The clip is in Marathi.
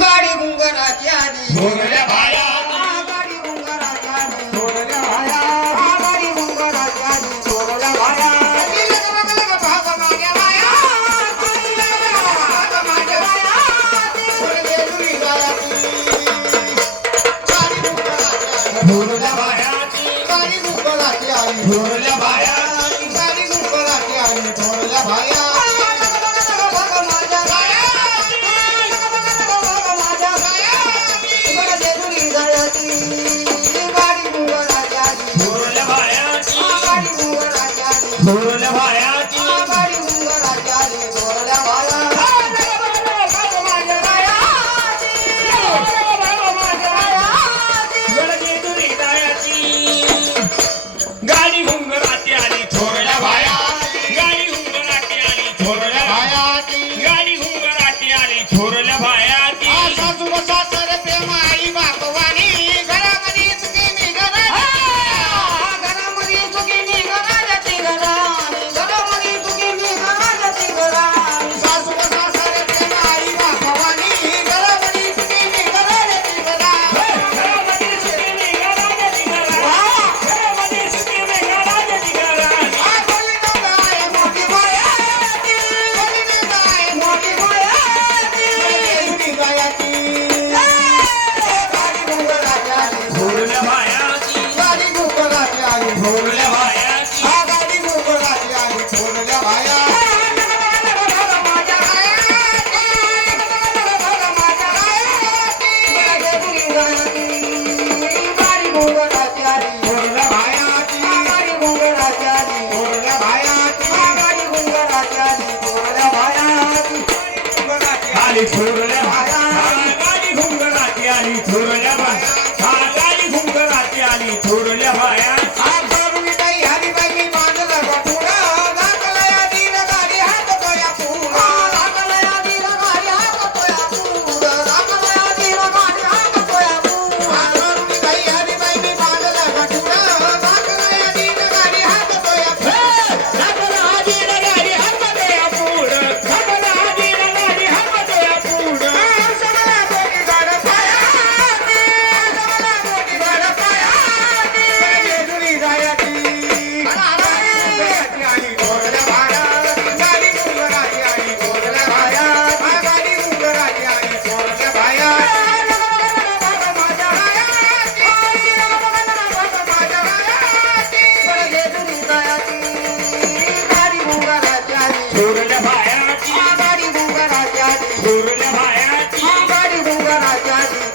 गाडी गुंगराची आली थोरल्या बाया गाडी गुंगराची आली थोरल्या बाया गाडी गुंगराची आली थोरल्या बाया भाग मागे बाया भाग मागे बाया थोरले दुरी गायाची गाडी गुंगराची आली थोरल्या बायाची गाडी गुंगराची आली थोरल्या बाया गाडी गुंगराची आली थोरल्या बाया थोरल्या बायाची गडगे दुरी गायाची गाडी घुंगराची आली थोरल्या बाया गाडी घुंगराची आली थोरल्या बाया गाडी घुंगराची आली थोरल्या बायाची थोरल्या बायाची थोरल्या बायाची थोरल्या बायाची आली थोरल्या बाया गाडी घुंगराची आली थोरल्या बाया गाडी घुंगराची आली थोरल्या बाया थोरल्या बायाची गाडी गुंगराची आली थोरल्या बायाची गाडी गुंगराची आली